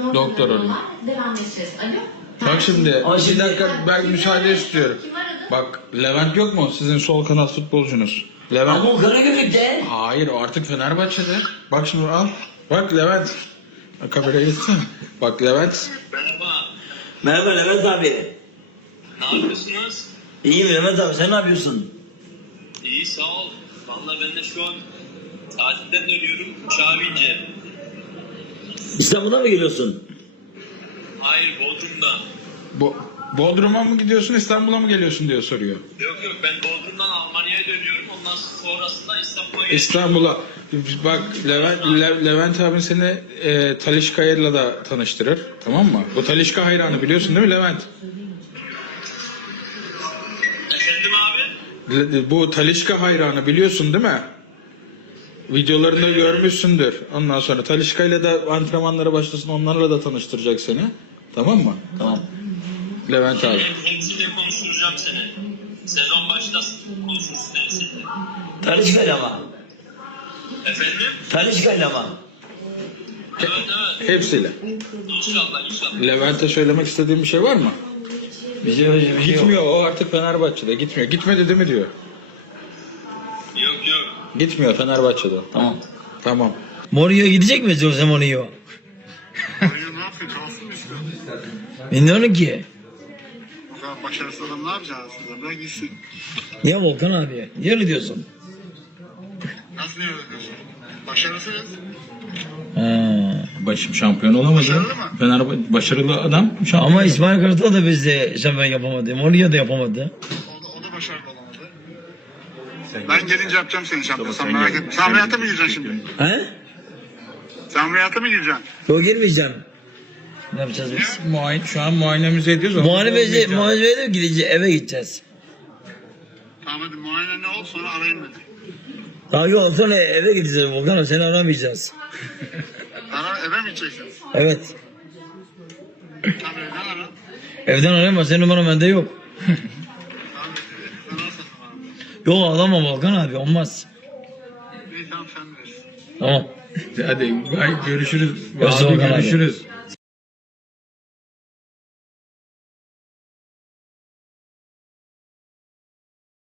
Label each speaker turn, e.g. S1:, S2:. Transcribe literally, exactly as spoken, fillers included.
S1: Doktor arıyor.
S2: Devam edeceğiz. Alo.
S1: Bak şimdi
S3: Ama
S1: bir
S3: şimdi-
S1: dakika ben müsaade istiyorum.
S2: Kim aradı?
S1: Bak Levent yok mu? Sizin sol kanat futbolcunuz. Levent.
S3: Ama o Karagümrük'te.
S1: Hayır o artık Fenerbahçe'de. Bak şimdi al. Bak Levent. Bak, kameraya gitsene. Bak Levent.
S4: Merhaba.
S3: Merhaba Levent abi.
S4: Ne yapıyorsunuz?
S3: İyiyim Levent abi, sen ne yapıyorsun?
S4: İyi sağ ol. Vallahi ben de şu an tatilden dönüyorum. Uçağa bineceğim.
S3: İstanbul'a mı geliyorsun?
S4: Hayır Bodrum'da.
S1: Bo Bodrum'a mı gidiyorsun İstanbul'a mı geliyorsun diye soruyor.
S4: Yok yok ben Bodrum'dan Almanya'ya dönüyorum. Ondan sonrasında İstanbul'a geleceğim.
S1: İstanbul'a. Bak Levent, Le Levent abin seni e, Talişka'yla da tanıştırır. Tamam mı? Bu Talişka hayranı biliyorsun değil mi Levent?
S4: Efendim abi?
S1: Le- Bu Talişka hayranı biliyorsun değil mi? Videolarında görmüşsündür. Ondan sonra Talişka'yla da antrenmanlara başlasın, onlarla da tanıştıracak seni. Tamam mı?
S3: Tamam.
S1: Levent abi.
S4: Hem, hepsiyle konuşturacağım seni. Sezon başlasın konuşursun hepsiyle.
S3: Talişka'yla ama.
S4: Efendim?
S3: Talişka'yla ama.
S4: Evet evet.
S1: Hepsiyle.
S4: İnşallah inşallah.
S1: Levent'e söylemek istediğin bir şey var mı?
S3: Bir şey, bir şey yok.
S1: Gitmiyor, o artık Fenerbahçe'de. Gitmiyor. Gitmedi değil mi diyor.
S4: Yok yok.
S1: Gitmiyor Fenerbahçe'de.
S3: Tamam.
S1: Tamam.
S3: Mourinho gidecek mi Jose Mourinho?
S5: Mourinho ne yapıyor? Kalsın mı istiyor?
S3: Bilmiyorum ki.
S5: O kadar başarısız adam ne yapacak aslında? Bırak gitsin.
S3: Niye Volkan abi? Niye öyle diyorsun?
S5: Nasıl niye öyle diyorsun? Başarısız.
S3: Ha.
S1: Başım şampiyon olamadı.
S5: Başarılı mı?
S1: Fenerbahçe başarılı adam şampiyon.
S3: Ama İsmail Kartal da bizde şampiyon yapamadı. Mourinho da yapamadı.
S5: O da, o da başarılı olamadı. Ben gelince yapacağım seni şampiyon. Sen merak etme. Sen ameliyata mı gireceksin şimdi?
S3: He?
S5: Sen ameliyata mı gireceksin?
S3: Yok girmeyeceğim. Ne yapacağız biz?
S1: Muayene, şu an muayenemizi ediyoruz. ama
S3: Muharebeci,
S1: olmayacak.
S3: muharebeye de gideceğiz, eve gideceğiz.
S5: Tamam hadi muayene ne ol sonra arayın beni.
S3: Daha yok sonra eve gideceğiz Volkan, seni aramayacağız.
S5: Ara, eve mi gideceksiniz?
S3: Evet.
S5: Tamam evden ara.
S3: Evden arayma, senin numaran bende yok.
S5: Tamam evden arasın bana.
S3: Yok alamam Volkan abi, olmaz.
S5: İyi tamam sen bilirsin.
S3: Tamam.
S1: Hadi bay, görüşürüz.
S3: Görüşürüz
S1: Abi,
S3: Volkan abi.
S1: görüşürüz.